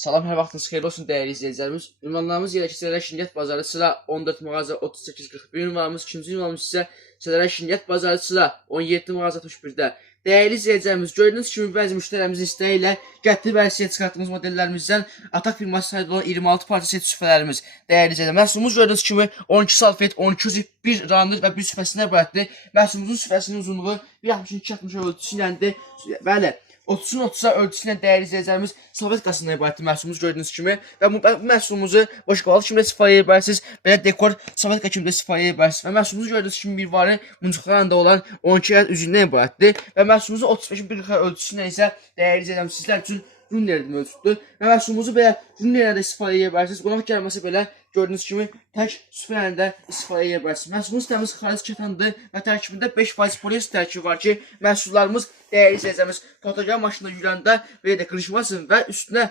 Salam, hər vaxtınız xeyirli olsun dəyərli izləyicilərimiz. Ünvanlarımız yerə keçərək Şirniyyat Bazarı sıra 14 mağaza 3841 ünvanımız, ikinci ünvanımız isə Sədərək Şirniyyat Bazarı sıra 17 mağaza 61-də. Dəyərli izləyicilərimiz, gördüyünüz kimi bəzi müştərilərimizin istəyi ilə gətirib əlsiyə çıxartdığımız modellərimizdən Atak firması sayılı olan 26 parça set süfrələrimiz. Dəyərli izləyicilərimiz, məhsulumuz gördüyünüz kimi 12 salfet, 12 zip, 1 randır və 1 süfrəsindən ibarətdir. Məhsulumuzun süfrəsinin uzunluğu 1.62-60 ölçüsü iləndir. Bəli. 30'un 30'a ölçüsüyle dəyərli izləyicilərimiz salfet qasından ibarətdir məhsulumuz gördüyünüz kimi və bu məhsulumuzu boşqabalı kimi də istifadə edə bilərsiniz, belə dekor salfet kimi də istifadə edə bilərsiniz və məhsulumuzu gördüyünüz kimi bir vari muncuqlarında olan 12 ədəd üzündən ibarətdir və məhsulumuzun 35-40 ölçüsündən isə dəyərli izləyicilərimiz sizlər üçün runner mövcuddur və məhsulumuzu belə runnerlə də istifadə edə bilərsiniz. Qonaq gəlməsə belə gördüyünüz kimi tək süfrəylə də istifadə edə bilərsiniz. Məhsulumuz təmiz xalis kətandır və tərkibində 5% poliester tərkibi var ki, məhsullarımız dəyərli izləyicilərimiz fotoqraf maşınında yürəndə belə də qırışmasın və üstünə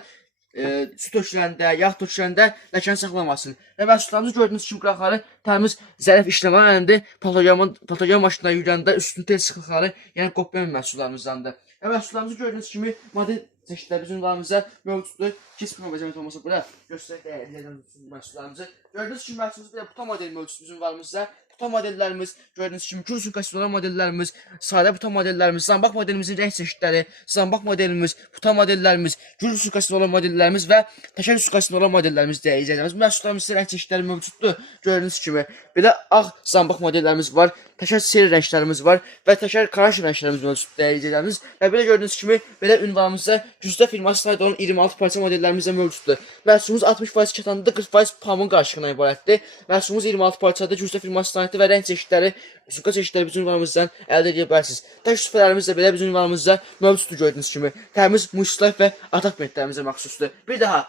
su töküləndə, yağ töküləndə ləkəni saxlamasın. Və məhsullarımız gördüyünüz kimi qıraqları təmiz zərif işləmə əlində fotoqraf maşınında yürəndə üstünün tel sıxlıqları, yəni qopyayan məhsullarımızdandır. Və məhsullarımızı gördüyünüz kimi model çeşitlər bizim ünvanımızda mövcuddur. Keçmək vəziyyət olmasa bura göstərək dəyərli məhsullarımızı. Gördüyünüz kimi məhsulumuz belə buton modeli mövcud bizim ünvanımızda. Buton modellərimiz, gördüyünüz kimi gül sumkası olan modellərimiz, sadə buton modellərimiz, zambaq modelimizin rəng çeşidləri, zambaq modelimiz, buton modellərimiz, gül sumkası olan modellərimiz və təkər sumkası olan modellərimiz dəyərli izləyicilərimiz. Məhsullarımızda rəng çeşidləri mövcuddur. Gördüyünüz kimi belə ağ zambaq modellərimiz var, təkər seri rənglərimiz var və təkər karanç rənglərimiz mövcuddur dəyərli izləyicilərimiz. Və belə gördüyünüz kimi belə ünvanımızda Güzdə firması sayılı olan 26 parça modellərimiz də mövcuddur. Məhsulumuz 60% kətanında 40% pamın qarışığından ibarətdir. Məhsulumuz 26 parçada Güzdə firması sayılı və rəng çeşidləri, sumka çeşidləri bizim ünvanımızdan əldə edə bilərsiniz. Tək süfrələrimiz də belə bizim ünvanımızda mövcuddur gördüyünüz kimi. Təmiz muşlaf və atak metlərimizə məxsusdur. Bir daha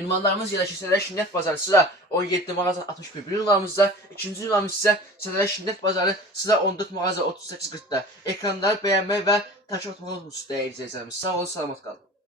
ünvanlarımız yerə keçərək Şirniyyat Bazarı sıra 17 mağaza 61 ünvanımızda, ikinci ünvanımız isə Sədərək Şirniyyat Bazarı sıra 14 mağaza 38-40-da. Ekranları bəyənmək və takip etmək unutmayın dəyərli izləyicilərimiz. Sağ olun, salamat qalın.